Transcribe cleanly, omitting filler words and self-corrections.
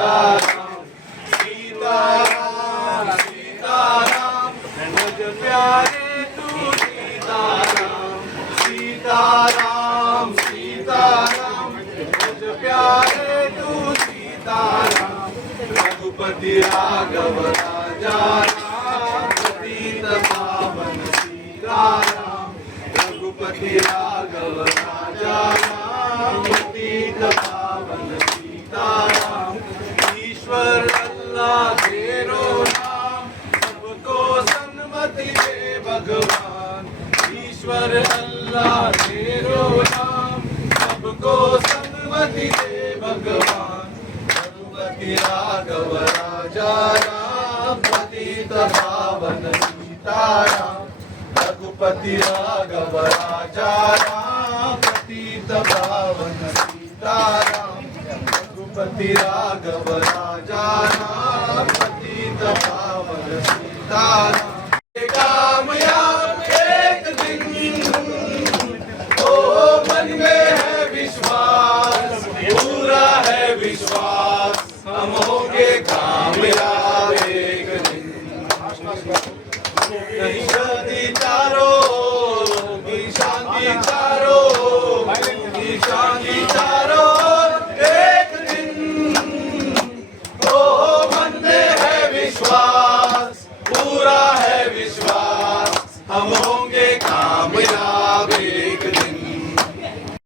सीताराम सीताराम सीताराम मुझ प्यारे तू सीताराम सीताराम सीताराम मुझ प्यारे तू सीताराम रघुपति राघव राजा राम पतित पावन सीताराम रघुपति राघव राजा राम पतित पावन सीताराम ईश्वर अल्लाह तेरो नाम सबको सन्मति दे भगवान ईश्वर अल्लाह तेरो नाम सबको सन्मति दे भगवान रघुपति राघव राजा राम पतित पावन सीताराम रघुपति राघव राजा राम पतित पावन सीताराम रघुपति राघव राजा राम पतित पावन सीताराम कामयाब एक दिन ओ मन में है विश्वास पूरा है विश्वास हम होंगे कामयाब एक दिन नहीं शांति चारो